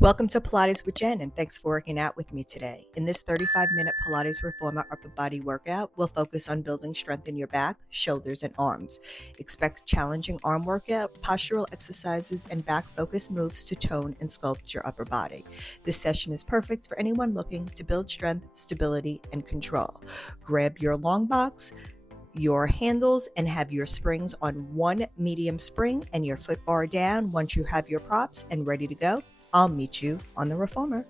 Welcome to Pilates with Jen, and thanks for working out with me today. In this 35-minute Pilates Reformer upper body workout, we'll focus on building strength in your back, shoulders, and arms. Expect challenging arm workout, postural exercises, and back-focused moves to tone and sculpt your upper body. This session is perfect for anyone looking to build strength, stability, and control. Grab your long box, your handles, and have your springs on one medium spring and your foot bar down. Once you have your props and ready to go, I'll meet you on the reformer.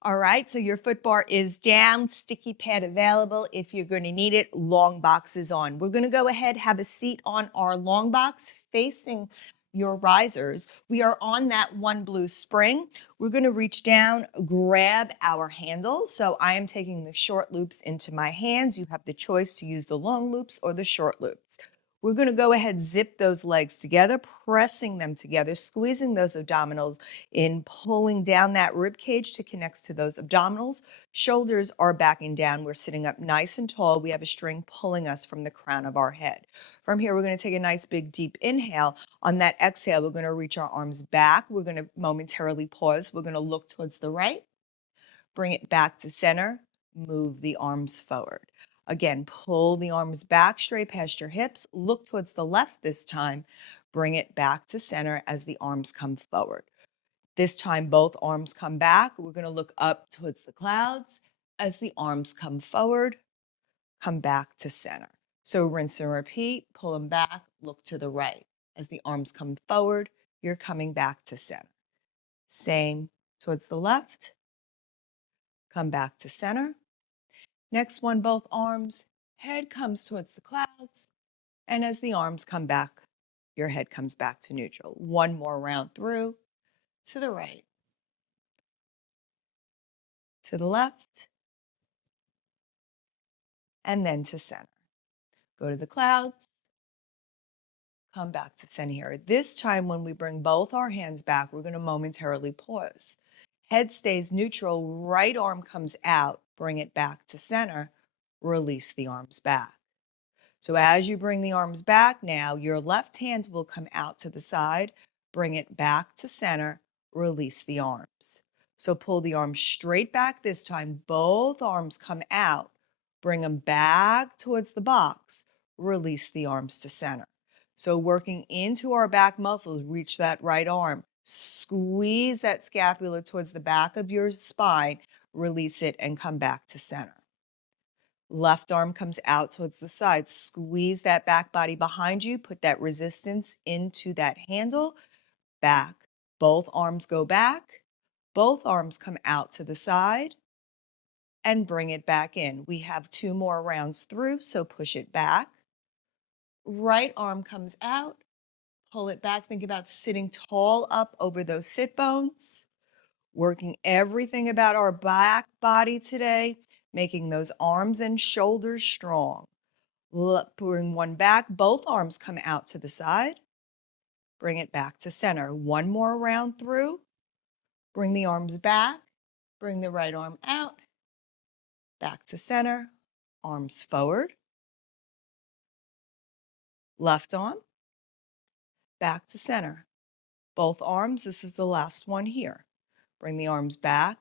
All right, so your foot bar is down, sticky pad available if you're going to need it, long box is on. We're going to go ahead, have a seat on our long box facing your risers. We are on that one blue spring. We're going to reach down, grab our handle. So I am taking the short loops into my hands. You have the choice to use the long loops or the short loops. We're going to go ahead, zip those legs together, pressing them together, squeezing those abdominals in, pulling down that rib cage to connect to those abdominals. Shoulders are backing down. We're sitting up nice and tall. We have a string pulling us from the crown of our head. From here, we're going to take a nice big deep inhale. On that exhale, we're going to reach our arms back. We're going to momentarily pause. We're going to look towards the right, bring it back to center, move the arms forward. Again, pull the arms back straight past your hips. Look towards the left this time. Bring it back to center as the arms come forward. This time, both arms come back. We're going to look up towards the clouds as the arms come forward, come back to center. So rinse and repeat, pull them back, look to the right. As the arms come forward, you're coming back to center. Same towards the left, come back to center. Next one, both arms, head comes towards the clouds. And as the arms come back, your head comes back to neutral. One more round through, to the right, to the left, and then to center. Go to the clouds, come back to center here. This time when we bring both our hands back, we're going to momentarily pause. Head stays neutral, right arm comes out, bring it back to center, release the arms back. So as you bring the arms back now, your left hand will come out to the side, bring it back to center, release the arms. So pull the arms straight back this time, both arms come out, bring them back towards the box, release the arms to center. So working into our back muscles, reach that right arm, squeeze that scapula towards the back of your spine, release it and come back to center. Left arm comes out towards the side. Squeeze that back body behind you. Put that resistance into that handle. Back. Both arms go back. Both arms come out to the side and bring it back in. We have 2 more rounds through, so push it back. Right arm comes out. Pull it back. Think about sitting tall up over those sit bones. Working everything about our back body today, making those arms and shoulders strong. Bring one back, both arms come out to the side. Bring it back to center. One more round through. Bring the arms back. Bring the right arm out. Back to center. Arms forward. Left arm. Back to center. Both arms, this is the last one here. Bring the arms back.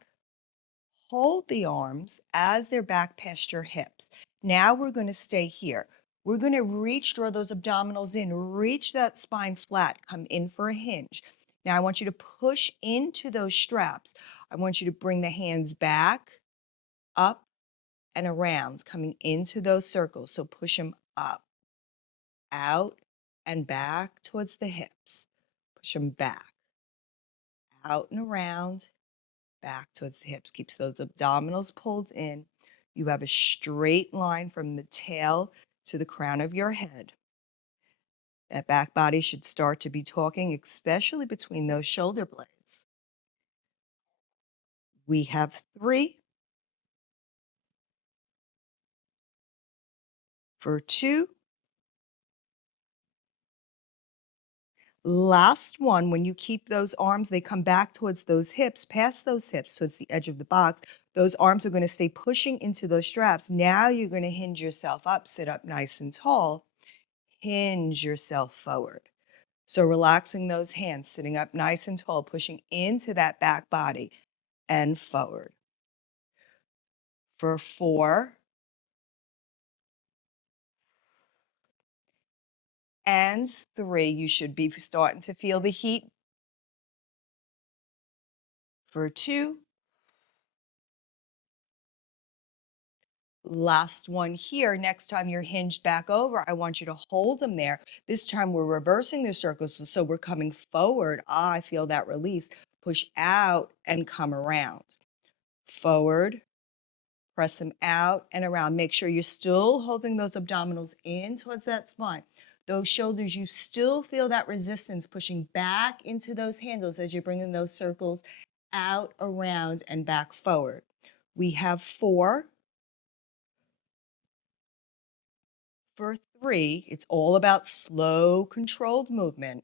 Hold the arms as they're back past your hips. Now we're going to stay here. We're going to draw those abdominals in, reach that spine flat, come in for a hinge. Now I want you to push into those straps. I want you to bring the hands back, up, and around, coming into those circles. So push them up, out, and back towards the hips. Push them back, out and around, back towards the hips. Keeps those abdominals pulled in. You have a straight line from the tail to the crown of your head. That back body should start to be talking, especially between those shoulder blades. We have 3 for 2. Last one, when you keep those arms, they come back towards those hips, past those hips, towards the edge of the box. Those arms are going to stay pushing into those straps. Now you're going to hinge yourself up, sit up nice and tall. Hinge yourself forward. So relaxing those hands, sitting up nice and tall, pushing into that back body and forward. For 4 and 3, you should be starting to feel the heat. For 2, last one here. Next time you're hinged back over, I want you to hold them there. This time we're reversing the circles, so we're coming forward. I feel that release. Push out and come around. Forward, press them out and around. Make sure you're still holding those abdominals in towards that spine. Those shoulders, you still feel that resistance pushing back into those handles as you're bringing those circles out, around, and back forward. We have 4. For 3, it's all about slow, controlled movement.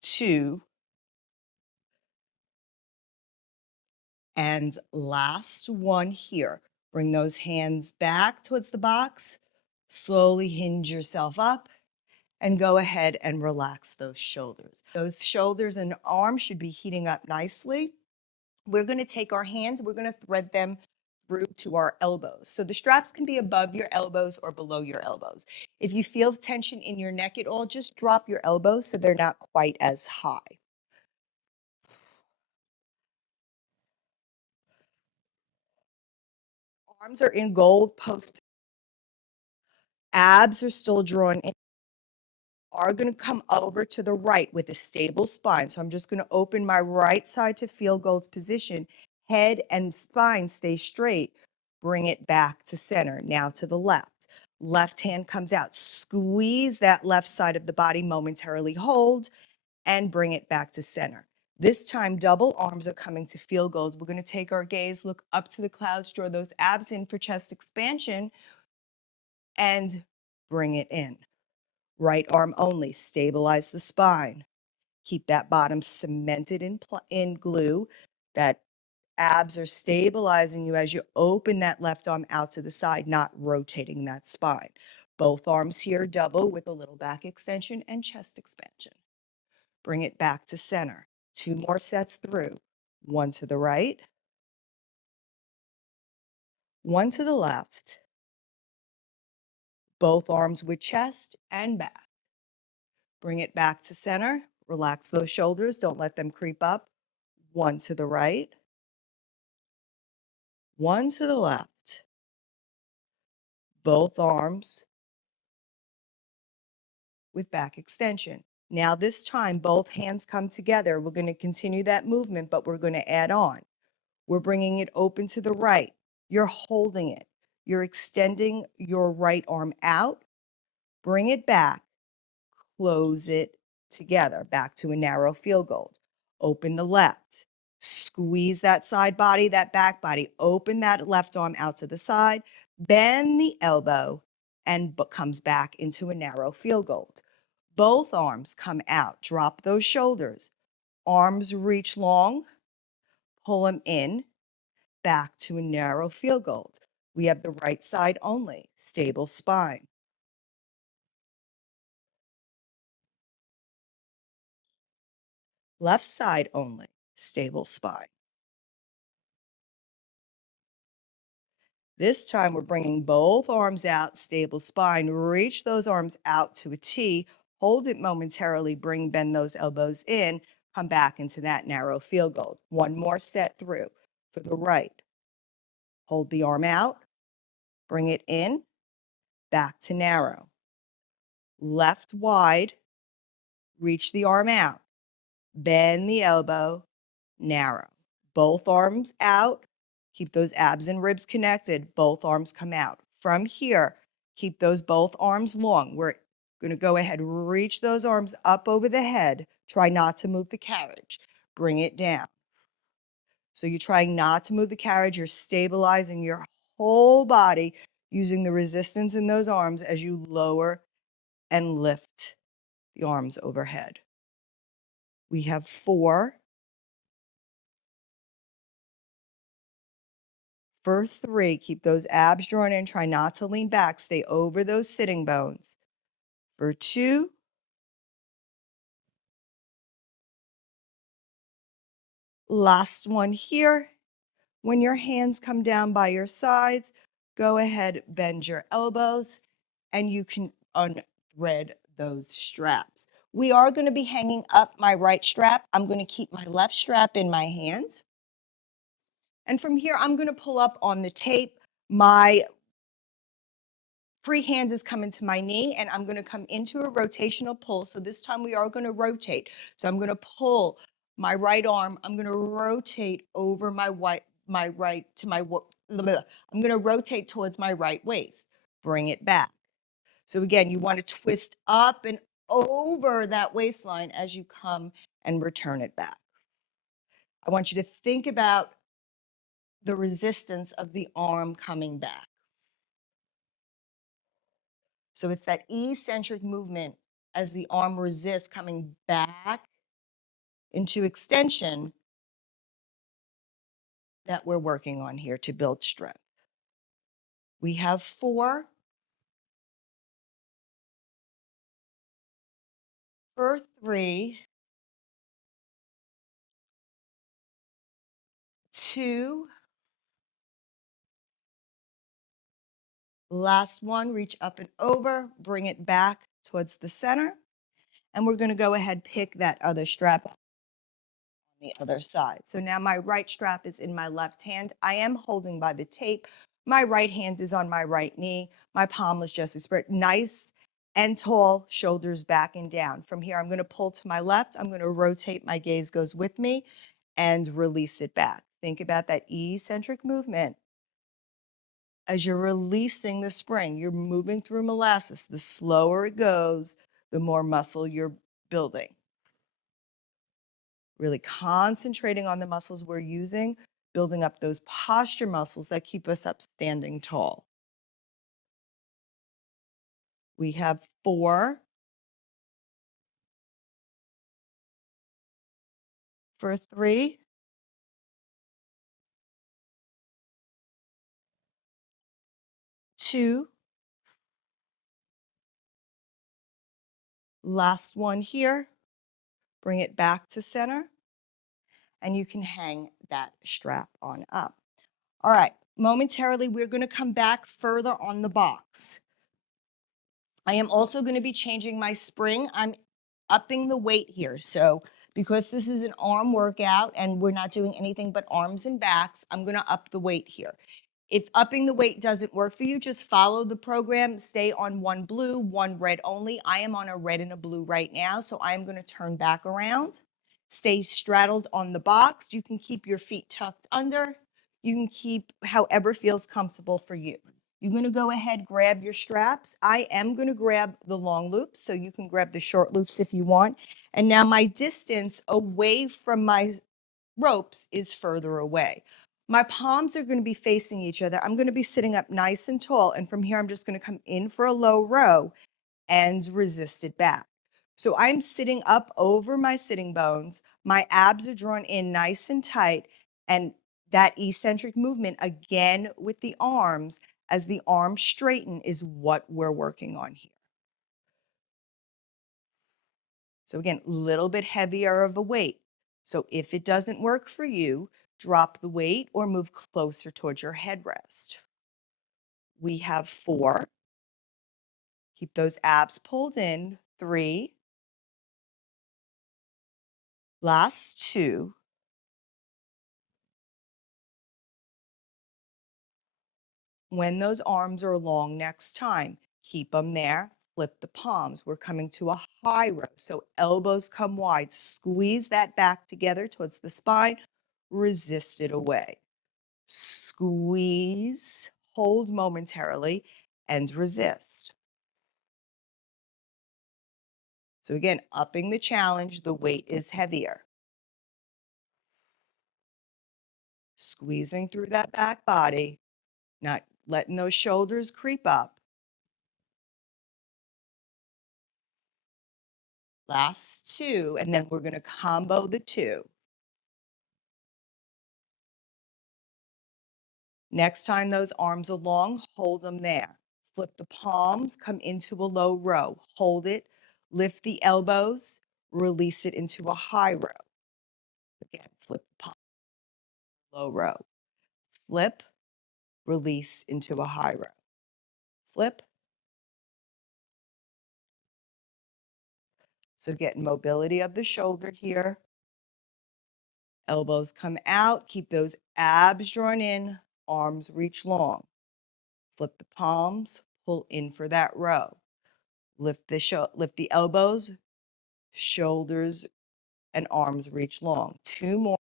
2, and last one here. Bring those hands back towards the box. Slowly hinge yourself up and go ahead and relax those shoulders. Those shoulders and arms should be heating up nicely. We're going to take our hands, we're going to thread them through to our elbows. So the straps can be above your elbows or below your elbows. If you feel tension in your neck at all, just drop your elbows so they're not quite as high. Arms are in gold post. Abs are still drawn in. Are going to come over to the right with a stable spine. So I'm just going to open my right side to feel gold's position. Head and spine stay straight. Bring it back to center. Now to the left. Left hand comes out. Squeeze that left side of the body momentarily. Hold and bring it back to center. This time, double arms are coming to feel gold. We're going to take our gaze, look up to the clouds, draw those abs in for chest expansion, and bring it in. Right arm only, stabilize the spine. Keep that bottom cemented in glue. That abs are stabilizing you as you open that left arm out to the side, not rotating that spine. Both arms here double with a little back extension and chest expansion. Bring it back to center. 2 more sets through. 1 to the right, 1 to the left. Both arms with chest and back. Bring it back to center. Relax those shoulders. Don't let them creep up. 1 to the right, 1 to the left. Both arms with back extension. Now this time, both hands come together. We're going to continue that movement, but we're going to add on. We're bringing it open to the right. You're holding it. You're extending your right arm out. Bring it back. Close it together. Back to a narrow field goal. Open the left. Squeeze that side body, that back body. Open that left arm out to the side. Bend the elbow and comes back into a narrow field goal. Both arms come out. Drop those shoulders. Arms reach long. Pull them in. Back to a narrow field goal. We have the right side only. Stable spine. Left side only. Stable spine. This time we're bringing both arms out, stable spine. Reach those arms out to a T. Hold it momentarily. Bend those elbows in. Come back into that narrow field goal. 1 more set through. For the right, hold the arm out. Bring it in. Back to narrow. Left wide. Reach the arm out. Bend the elbow. Narrow. Both arms out. Keep those abs and ribs connected. Both arms come out. From here, keep those both arms long. We're going to go ahead, reach those arms up over the head. Try not to move the carriage. Bring it down. So you're trying not to move the carriage. You're stabilizing your whole body using the resistance in those arms as you lower and lift the arms overhead. We have 4. For 3, keep those abs drawn in. Try not to lean back. Stay over those sitting bones. For 2, Last one here. When your hands come down by your sides, go ahead, bend your elbows, and you can unthread those straps. We are going to be hanging up my right strap. I'm going to keep my left strap in my hand. And from here, I'm going to pull up on the tape. My free hand is coming to my knee, and I'm going to come into a rotational pull. So this time we are going to rotate. So I'm going to pull my right arm. I'm going to rotate over my right to my, I'm going to rotate towards my right waist. Bring it back. So again, you want to twist up and over that waistline as you come and return it back. I want you to think about the resistance of the arm coming back. So it's that eccentric movement as the arm resists coming back into extension that we're working on here to build strength. We have 4. For 3, 2, last one, reach up and over, bring it back towards the center. And we're going to go ahead, pick that other strap on the other side. So now my right strap is in my left hand. I am holding by the tape. My right hand is on my right knee. My palm is just spread. Nice and tall, shoulders back and down. From here, I'm going to pull to my left. I'm going to rotate. My gaze goes with me and release it back. Think about that eccentric movement. As you're releasing the spring, you're moving through molasses. The slower it goes, the more muscle you're building. Really concentrating on the muscles we're using, building up those posture muscles that keep us up standing tall. We have 4. For 3. 2. Last one here. Bring it back to center. And you can hang that strap on up. All right, momentarily, we're going to come back further on the box. I am also going to be changing my spring. I'm upping the weight here. So because this is an arm workout and we're not doing anything but arms and backs, I'm going to up the weight here. If upping the weight doesn't work for you, just follow the program. Stay on one blue, one red only. I am on a red and a blue right now, so I am going to turn back around. Stay straddled on the box. You can keep your feet tucked under. You can keep however feels comfortable for you. You're going to go ahead, grab your straps. I am going to grab the long loops, so you can grab the short loops if you want. And now my distance away from my ropes is further away. My palms are going to be facing each other. I'm going to be sitting up nice and tall. And from here, I'm just going to come in for a low row and resist it back. So I'm sitting up over my sitting bones. My abs are drawn in nice and tight. And that eccentric movement, again with the arms, as the arms straighten, is what we're working on here. So again, a little bit heavier of a weight. So if it doesn't work for you, drop the weight or move closer towards your headrest. We have 4. Keep those abs pulled in. 3. Last 2. When those arms are long next time, keep them there. Flip the palms. We're coming to a high row. So elbows come wide. Squeeze that back together towards the spine. Resist it away. Squeeze, hold momentarily, and resist. So again, upping the challenge, the weight is heavier. Squeezing through that back body, not letting those shoulders creep up. Last 2, and then we're going to combo the 2. Next time those arms are long, hold them there. Flip the palms, come into a low row. Hold it, lift the elbows, release it into a high row. Again, flip the palms. low row. Flip, release into a high row. Flip. So get mobility of the shoulder here. Elbows come out. Keep those abs drawn in. Arms reach long. Flip the palms. Pull in for that row. Lift the elbows. Shoulders and arms reach long. 2 more.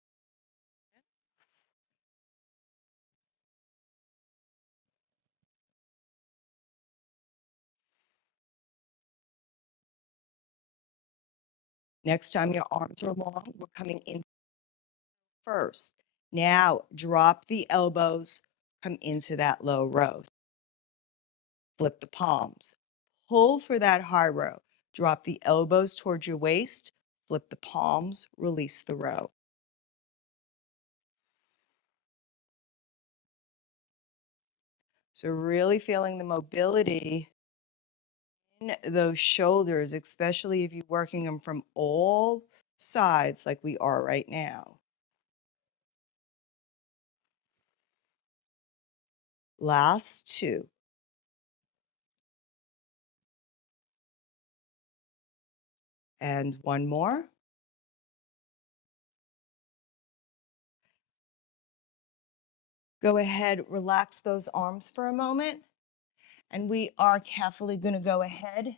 Next time your arms are long, we're coming in first. Now drop the elbows, come into that low row. Flip the palms. Pull for that high row. Drop the elbows towards your waist. Flip the palms, release the row. So really feeling the mobility in those shoulders, especially if you're working them from all sides like we are right now. Last 2. And 1 more. Go ahead, relax those arms for a moment. And we are carefully going to go ahead,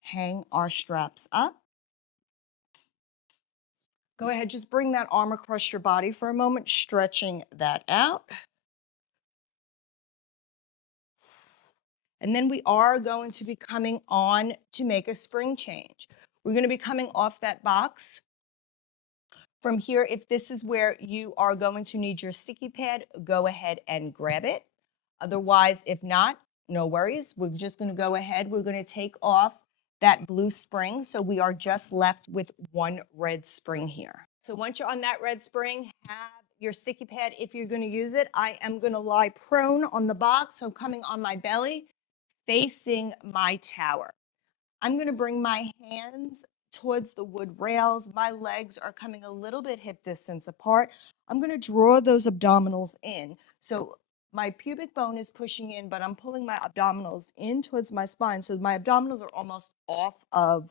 hang our straps up. Go ahead, just bring that arm across your body for a moment, stretching that out. And then we are going to be coming on to make a spring change. We're going to be coming off that box. From here, if this is where you are going to need your sticky pad, go ahead and grab it. Otherwise, if not, no worries. We're just going to go ahead. We're going to take off that blue spring. So we are just left with 1 red spring here. So once you're on that red spring, have your sticky pad if you're going to use it. I am going to lie prone on the box, so coming on my belly, facing my tower. I'm going to bring my hands towards the wood rails. My legs are coming a little bit hip distance apart. I'm going to draw those abdominals in. So my pubic bone is pushing in, but I'm pulling my abdominals in towards my spine. So my abdominals are almost off of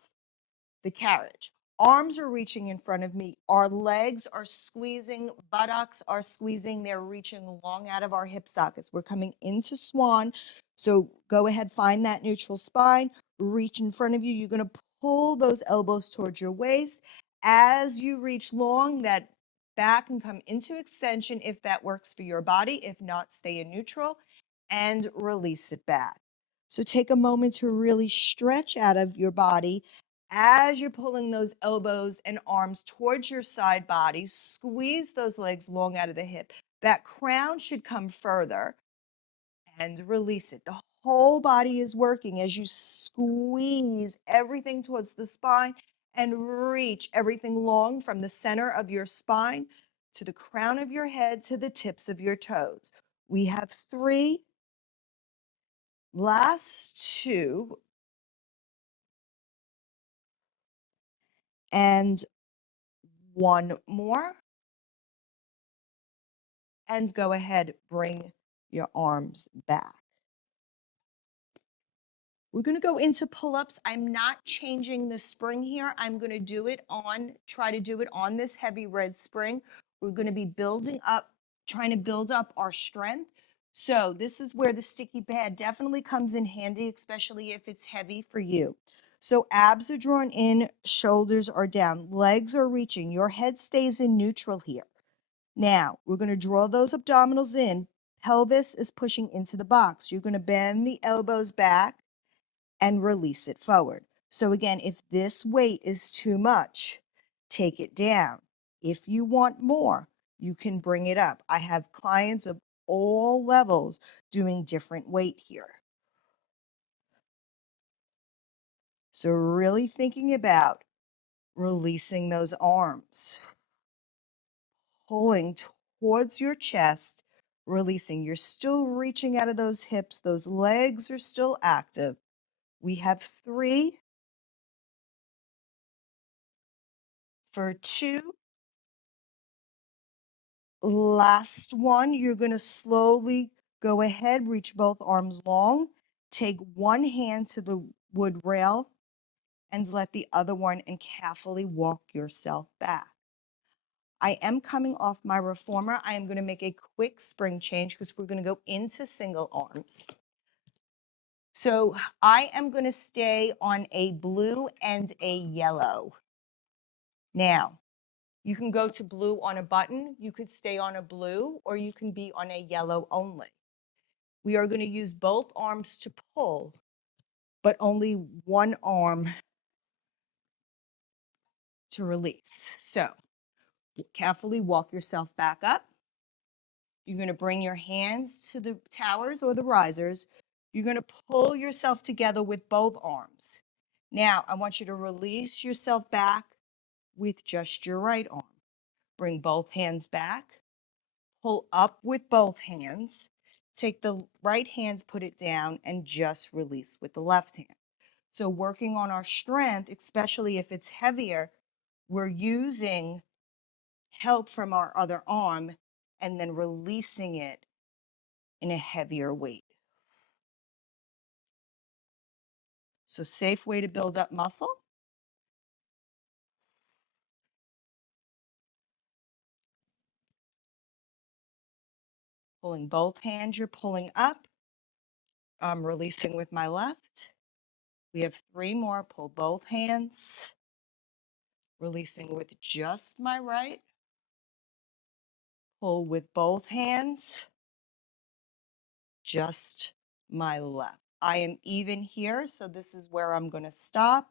the carriage. Arms are reaching in front of me. Our legs are squeezing. Buttocks are squeezing. They're reaching long out of our hip sockets. We're coming into swan. So go ahead, find that neutral spine. Reach in front of you. You're going to pull those elbows towards your waist. As you reach long, that back can come into extension if that works for your body. If not, stay in neutral and release it back. So take a moment to really stretch out of your body as you're pulling those elbows and arms towards your side body. Squeeze those legs long out of the hip. That crown should come further and release it. The whole body is working as you squeeze everything towards the spine and reach everything long from the center of your spine to the crown of your head to the tips of your toes. We have 3. Last 2. And 1 more. And go ahead, bring your arms back. We're going to go into pull-ups. I'm not changing the spring here. I'm going to try to do it on this heavy red spring. We're going to be trying to build up our strength. So this is where the sticky pad definitely comes in handy, especially if it's heavy for you. So abs are drawn in, shoulders are down, legs are reaching. Your head stays in neutral here. Now, we're going to draw those abdominals in. Pelvis is pushing into the box. You're going to bend the elbows back and release it forward. So again, if this weight is too much, take it down. If you want more, you can bring it up. I have clients of all levels doing different weight here. So really thinking about releasing those arms, pulling towards your chest, releasing. You're still reaching out of those hips. Those legs are still active. We have 3 for 2 Last one, you're going to slowly go ahead, reach both arms long, take one hand to the wood rail and let the other one and carefully walk yourself back. I am coming off my reformer. I am going to make a quick spring change because we're going to go into single arms. So I am going to stay on a blue and a yellow. Now, you can go to blue on a button, you could stay on a blue, or you can be on a yellow only. We are going to use both arms to pull, but only one arm to release. So carefully walk yourself back up. You're going to bring your hands to the towers or the risers. You're going to pull yourself together with both arms. Now, I want you to release yourself back with just your right arm. Bring both hands back. Pull up with both hands. Take the right hand, put it down, and just release with the left hand. So working on our strength, especially if it's heavier, we're using help from our other arm and then releasing it in a heavier weight. So safe way to build up muscle. Pulling both hands, you're pulling up. I'm releasing with my left. We have 3 more. Pull both hands. Releasing with just my right. Pull with both hands. Just my left. I am even here, so this is where I'm going to stop.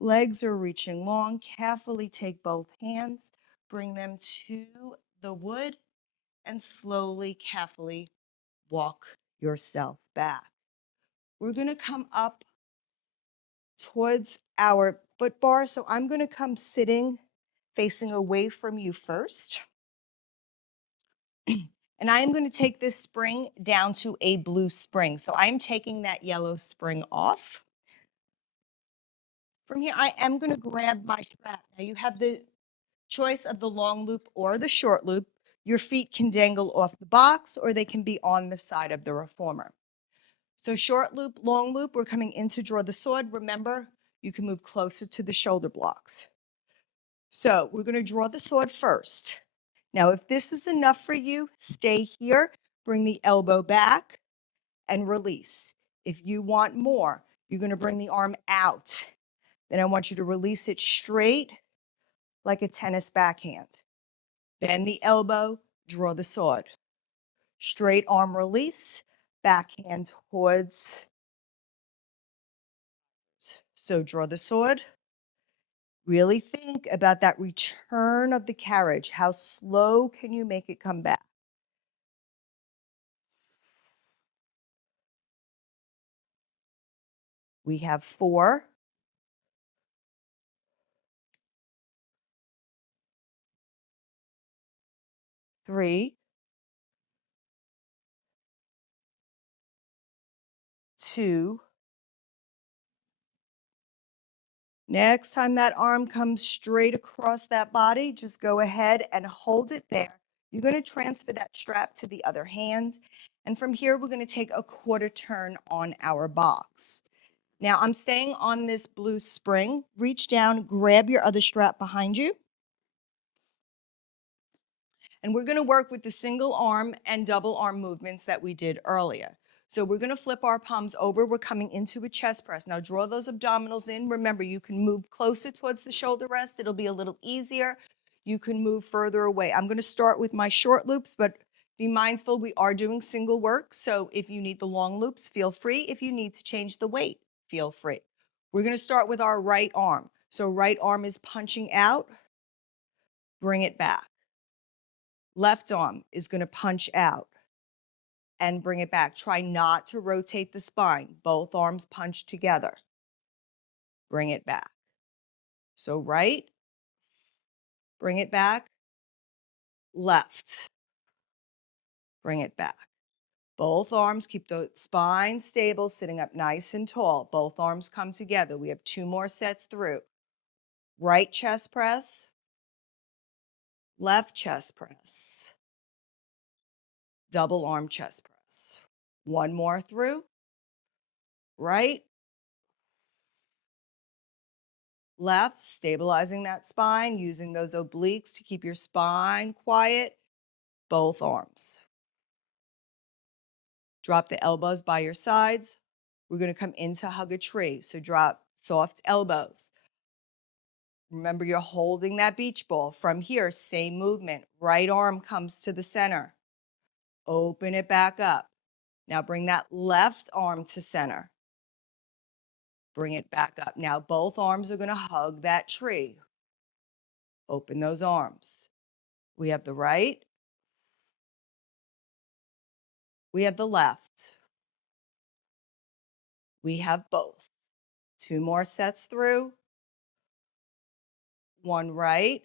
Legs are reaching long. Carefully take both hands, bring them to the wood, and slowly, carefully walk yourself back. We're going to come up towards our foot bar. So I'm going to come sitting facing away from you first. And I am going to take this spring down to a blue spring. So I'm taking that yellow spring off. From here, I am going to grab my strap. Now you have the choice of the long loop or the short loop. Your feet can dangle off the box or they can be on the side of the reformer. So short loop, long loop, we're coming in to draw the sword. Remember, you can move closer to the shoulder blocks. So we're going to draw the sword first. Now, if this is enough for you, stay here, bring the elbow back, and release. If you want more, you're going to bring the arm out. Then I want you to release it straight like a tennis backhand. Bend the elbow, draw the sword. Straight arm release, backhand towards. So draw the sword. Really think about that return of the carriage. How slow can you make it come back? We have 4. 3, 2. Next time that arm comes straight across that body, just go ahead and hold it there. You're going to transfer that strap to the other hand. And from here, we're going to take a quarter turn on our box. Now, I'm staying on this blue spring. Reach down, grab your other strap behind you. And we're going to work with the single arm and double arm movements that we did earlier. So we're going to flip our palms over. We're coming into a chest press. Now draw those abdominals in. Remember, you can move closer towards the shoulder rest. It'll be a little easier. You can move further away. I'm going to start with my short loops, but be mindful we are doing single work. So if you need the long loops, feel free. If you need to change the weight, feel free. We're going to start with our right arm. So right arm is punching out. Bring it back. Left arm is going to punch out and bring it back. Try not to rotate the spine. Both arms punch together. Bring it back. So right, bring it back. Left, bring it back. Both arms, keep the spine stable, sitting up nice and tall. Both arms come together. We have 2 more sets through. Right chest press. Left chest press. double arm chest press. One more through, right, left, stabilizing that spine, using those obliques to keep your spine quiet, both arms. Drop the elbows by your sides. We're going to come into hug a tree. So drop soft elbows. Remember, you're holding that beach ball. From here, same movement. Right arm comes to the center. Open it back up. Now bring that left arm to center. Bring it back up. Now both arms are going to hug that tree. Open those arms. We have the right. We have the left. We have both. Two more sets through. One right.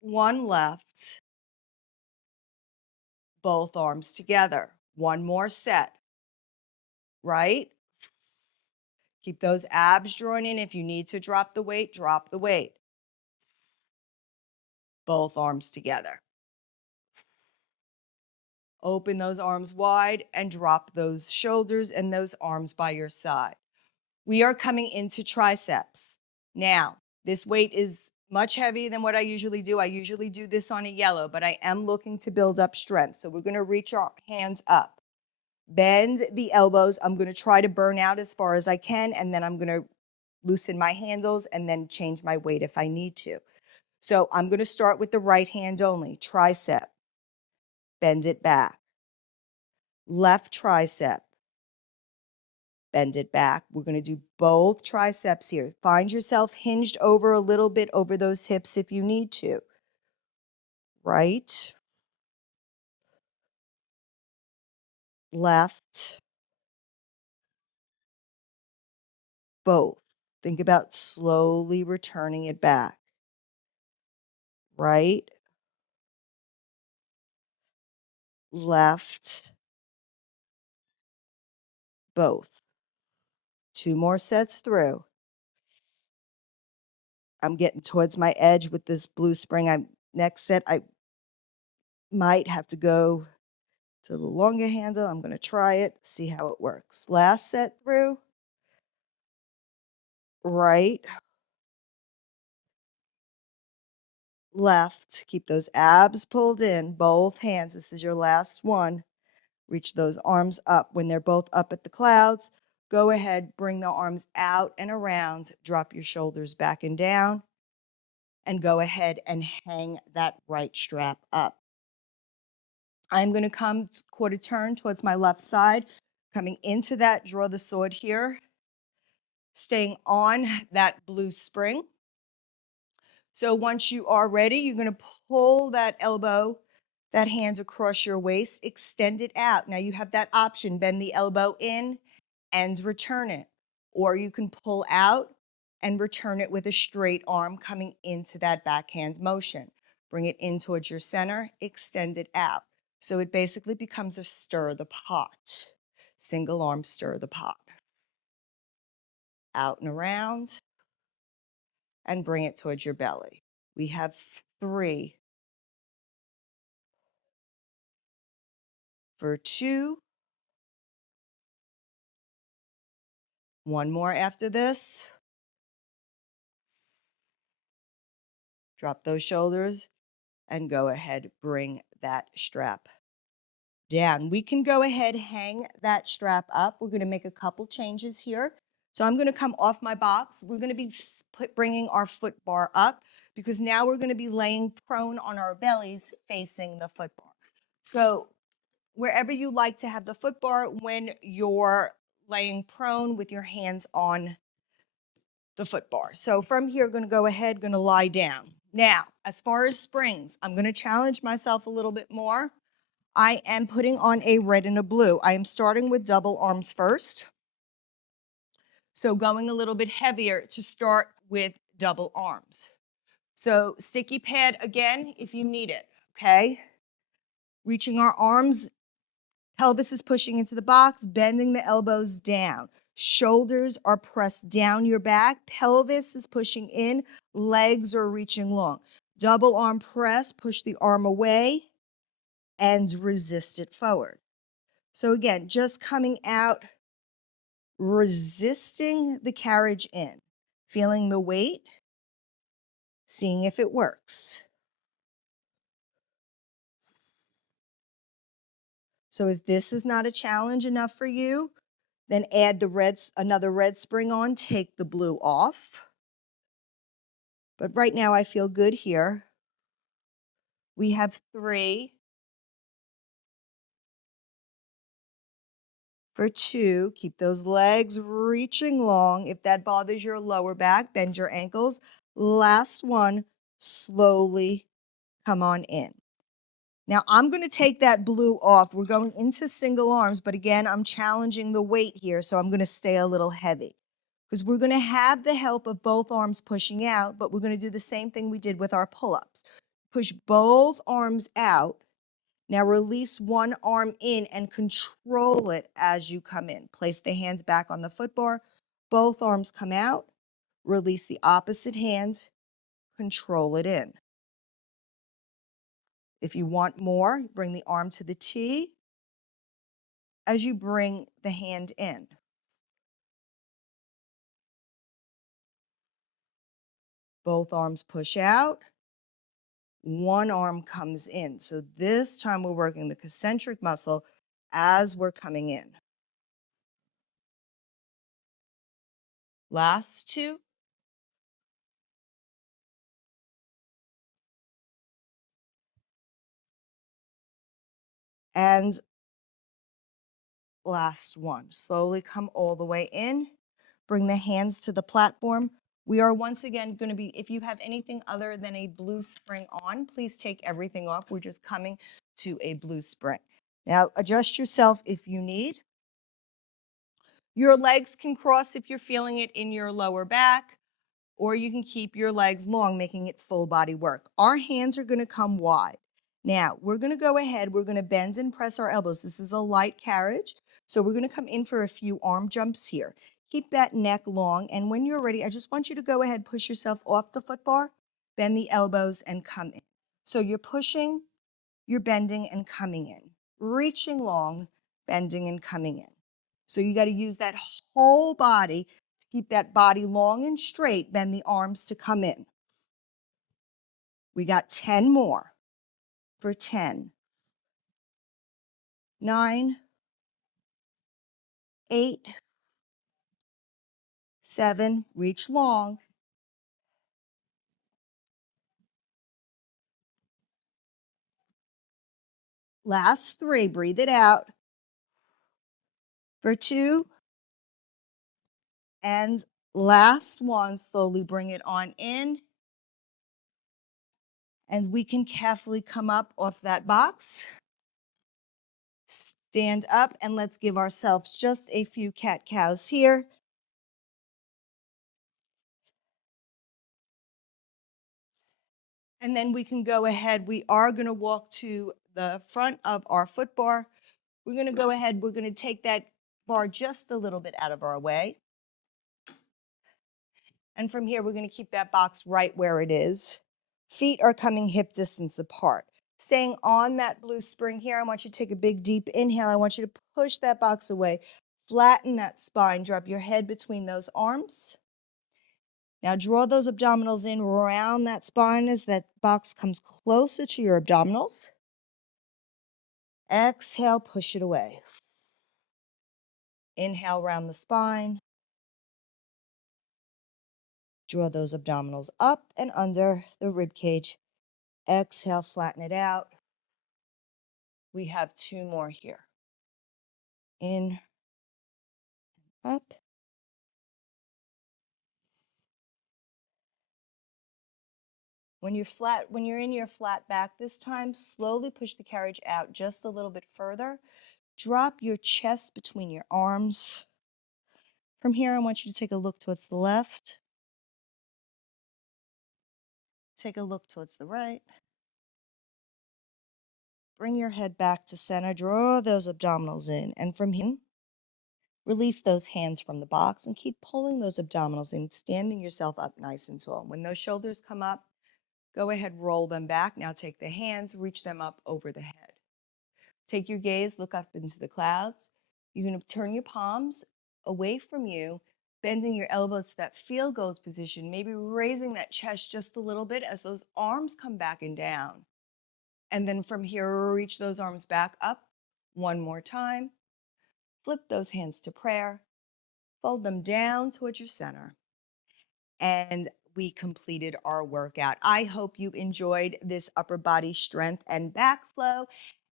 One left. Both arms together. One more set. Right. Keep those abs drawn in. If you need to drop the weight, drop the weight. Both arms together. Open those arms wide and drop those shoulders and those arms by your side. We are coming into triceps. Now, this weight is much heavier than what I usually do. I usually do this on a yellow, but I am looking to build up strength. So we're going to reach our hands up. Bend the elbows. I'm going to try to burn out as far as I can, and then I'm going to loosen my handles and then change my weight if I need to. So I'm going to start with the right hand only. Tricep. Bend it back. Left tricep. Bend it back. We're going to do both triceps here. Find yourself hinged over a little bit over those hips if you need to. Right. Left. Both. Think about slowly returning it back. Right. Left. Both. Two more sets through. I'm getting towards my edge with this blue spring. Next set, I might have to go to the longer handle. I'm going to try it, see how it works. Last set through. Right. Left. Keep those abs pulled in, both hands. This is your last one. Reach those arms up. When they're both up at the clouds, go ahead, bring the arms out and around. Drop your shoulders back and down. And go ahead and hang that right strap up. I'm going to come quarter turn towards my left side. Coming into that, draw the sword here. Staying on that blue spring. So once you are ready, you're going to pull that elbow, that hand across your waist, extend it out. Now you have that option, bend the elbow in and return it. Or you can pull out and return it with a straight arm coming into that backhand motion. Bring it in towards your center, extend it out. So it basically becomes a stir the pot. Single arm stir the pot. Out and around, and bring it towards your belly. We have 3 for 2. One more after this. Drop those shoulders and go ahead, bring that strap down. We can go ahead, hang that strap up. We're going to make a couple changes here. So I'm going to come off my box. We're going to be bringing our foot bar up because now we're going to be laying prone on our bellies facing the foot bar. So wherever you like to have the foot bar when you're laying prone with your hands on the foot bar. So from here, going to go ahead, going to lie down. Now, as far as springs, I'm going to challenge myself a little bit more. I am putting on a red and a blue. I am starting with double arms first. So going a little bit heavier to start with double arms. So sticky pad again if you need it, okay? Reaching our arms, pelvis is pushing into the box, bending the elbows down. Shoulders are pressed down your back. Pelvis is pushing in. Legs are reaching long. Double arm press, push the arm away and resist it forward. So again, just coming out, resisting the carriage in, feeling the weight, seeing if it works. So if this is not a challenge enough for you, then add another red spring on, take the blue off. But right now I feel good here. We have 3 for 2. Keep those legs reaching long. If that bothers your lower back, bend your ankles. Last one, slowly come on in. Now I'm going to take that blue off. We're going into single arms, but again, I'm challenging the weight here, so I'm going to stay a little heavy. Because we're going to have the help of both arms pushing out, but we're going to do the same thing we did with our pull-ups. Push both arms out. Now release one arm in and control it as you come in. Place the hands back on the foot bar. Both arms come out. Release the opposite hand. Control it in. If you want more, bring the arm to the T as you bring the hand in. Both arms push out. One arm comes in. So this time we're working the concentric muscle as we're coming in. Last 2. And last one. Slowly come all the way in. Bring the hands to the platform. We are once again going to be, if you have anything other than a blue spring on, please take everything off. We're just coming to a blue spring. Now adjust yourself if you need. Your legs can cross if you're feeling it in your lower back, or you can keep your legs long, making it full body work. Our hands are going to come wide. Now, we're going to go ahead, we're going to bend and press our elbows. This is a light carriage, so we're going to come in for a few arm jumps here. Keep that neck long, and when you're ready, I just want you to go ahead, push yourself off the foot bar, bend the elbows, and come in. So you're pushing, you're bending and coming in, reaching long, bending and coming in. So you got to use that whole body to keep that body long and straight, bend the arms to come in. We got 10 more for 10, 9, 8, 7, reach long, 3, breathe it out, for 2, and last one, slowly bring it on in, and we can carefully come up off that box. Stand up and let's give ourselves just a few cat-cows here. And then we can go ahead. We are going to walk to the front of our foot bar. We're going to go ahead. We're going to take that bar just a little bit out of our way. And from here, we're going to keep that box right where it is. Feet are coming hip distance apart. Staying on that blue spring here, I want you to take a big deep inhale. I want you to push that box away. Flatten that spine. Drop your head between those arms. Now draw those abdominals in, round that spine as that box comes closer to your abdominals. Exhale, push it away. Inhale, round the spine. Draw those abdominals up and under the rib cage. Exhale, flatten it out. We have 2 more here. In, up. When you're in your flat back this time, slowly push the carriage out just a little bit further. Drop your chest between your arms. From here, I want you to take a look towards the left. Take a look towards the right. Bring your head back to center. Draw those abdominals in. And from here, release those hands from the box and keep pulling those abdominals in, standing yourself up nice and tall. When those shoulders come up, Go ahead, roll them back. Now take the hands, reach them up over the head. Take your gaze, look up into the clouds. You're going to turn your palms away from you, bending your elbows to that feel gold position, maybe raising that chest just a little bit as those arms come back and down. And then from here, reach those arms back up one more time. Flip those hands to prayer. Fold them down towards your center. And we completed our workout. I hope you enjoyed this upper body strength and back flow.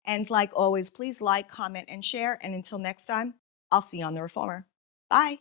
And like always, please like, comment, and share. And until next time, I'll see you on the Reformer. Bye.